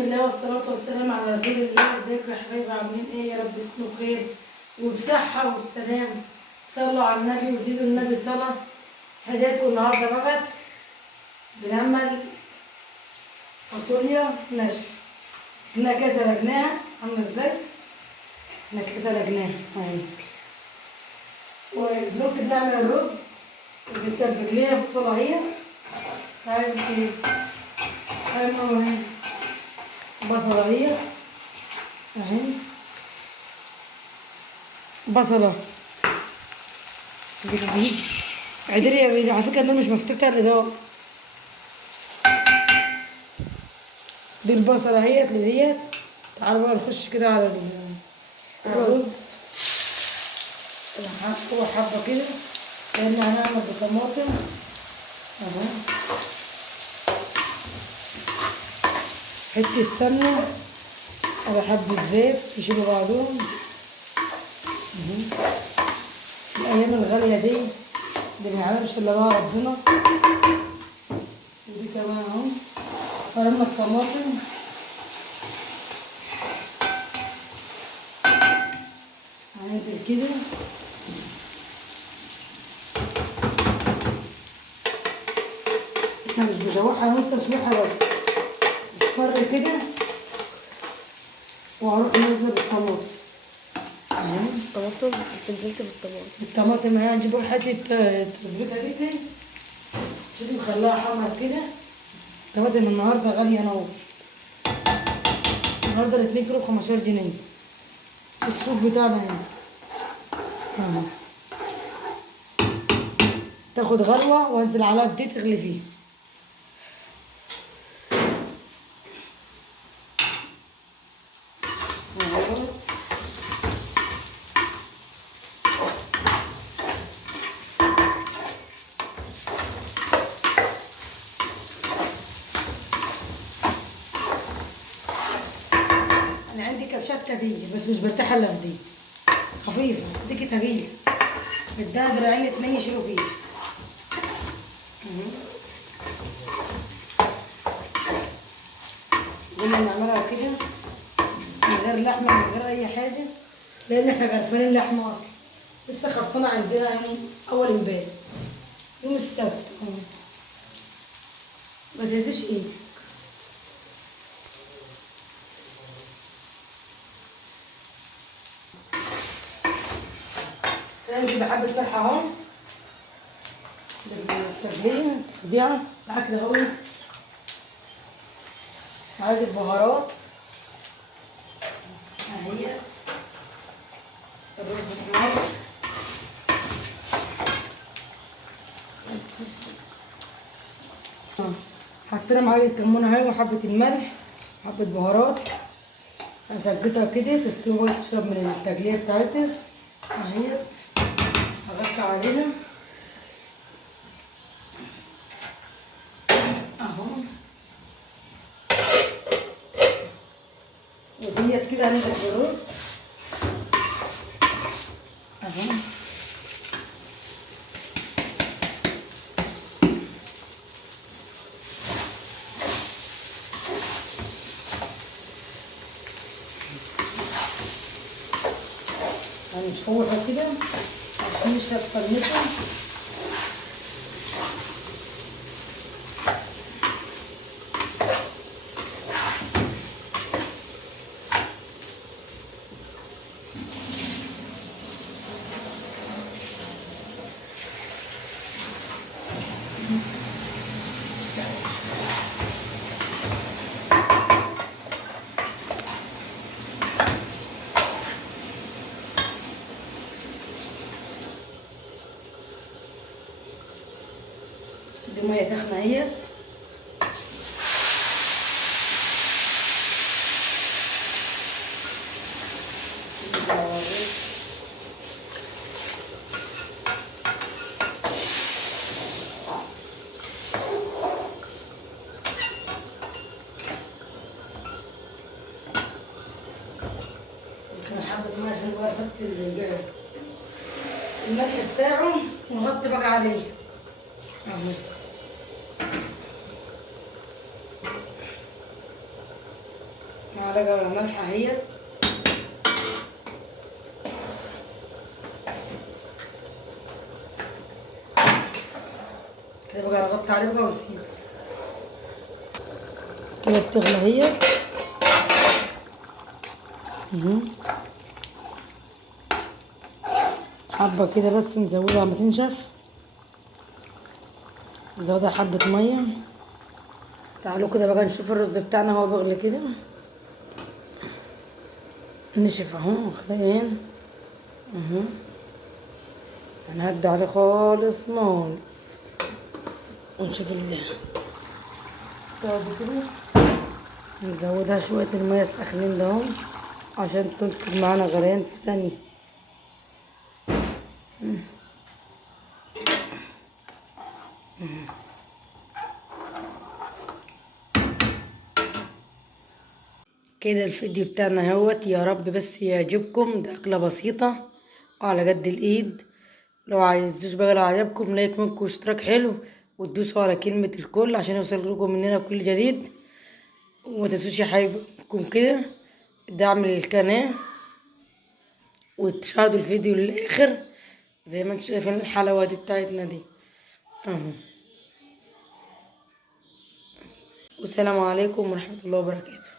الله والصلاة والسلام على رسول الله. ازيكم يا حبايبي؟ عاملين ايه؟ يا رب تكونوا بخير وبصحة وبسلام. صلوا على النبي وزيدوا النبي صلاة. هداكم النهارده بقى بنعمل فاصوليا ناشفة. احنا كده سلقناها، عاملة ازاي؟ احنا كده سلقناها اهي. ودلوقتي بنعمل الرز وبنسبك ليها بصلة اهي. عايز ايه؟ اهي بصلة اهي اهي، بصلة عدري يا بيلي. على فكرة ده مش مفتوح بتاع الإضاءة. دي البصلة اهيت اللي ديت. تعالوا بقى نخش كده على الرز. هو حبة كده لأن هنعمل بطماطم اهو. حتة سمنة على حبة زيت يشيلوا بعضهم اهو. الأيام الغالية دي اللي ميعرفش إلا بقى ربنا. ودي كمان اهو فرمنا الطماطم هننزل كده احنا مش بنشوحها نص تشويحة بس اصفر كده، وهروح نازلة بالطماطم اهي. الطماطم نزلت الطماطم اهي. هنجيب حتة التسبيكة دي كده شوفي مخليها حمر كده. الطماطم النهارده غالية نار. النهارده ال2 كيلو ب15 جنيه في السوق بتاعنا هنا اهو. تاخد غلوة وانزل عليها بدقيق تغلي فيها. انا عندي كبشات تقيلة بس مش برتاح الا في دي. خفيفة ديكي تقيلة بدها دراعين 2 يشيلوا فيها. قلنا نعملها كده من غير لحمة من غير أي حاجة، لأن احنا غرفانين لحمة أصلا. لسه خلصانة عندنا يوم أول امبارح يوم السبت. ما تهزيش ايدك. انزل بحبة ملح اهو بالتغلية تخديعة معاك كده اهو. عايز البهارات اهيت. الرز الحمر حطينا معايا الكمون اهي وحبة الملح حبة بهارات. هسقطها كده تستوي وتشرب من التقلية بتاعتها اهيت. هغطي عليها اهو. وديت كده هنزل بالرز اهو. هنشوحها كده عشان نشرب سمنتها. دي ميه سخنه اهيت. ممكن حبة ميه عشان بقى احط الملح بتاعه ونغطي بقى عليه اهو. حاجة مالحة هي. كده بقى اغطي عليه بقى واسيبه كده بتغلى هي. حبة كده بس نزودها ما تنشف، نزودها حبة مية. تعالوا كده بقى نشوف الرز بتاعنا هو بيغلي كده. نشف اهو خلينا اهو. هنهدي عليه خالص خالص ونشوف كده. نزودها شوية المية الساخنين ده اهو عشان تنقذ معانا غليان في ثانية. كده الفيديو بتاعنا اهوت، يا رب بس يعجبكم. ده أكلة بسيطة وعلى قد الإيد. لو عايزوش بقى، لو عجبكم لايك منكم واشتراك حلو، وتدوسوا على كلمة الكل عشان يوصل لكم مننا كل جديد. وما تنسوش يا حبايبكم كده دعم للقناة، وتشاهدوا الفيديو للآخر زي ما انتم شايفين الحلويات بتاعتنا دي اهو. والسلام عليكم ورحمة الله وبركاته.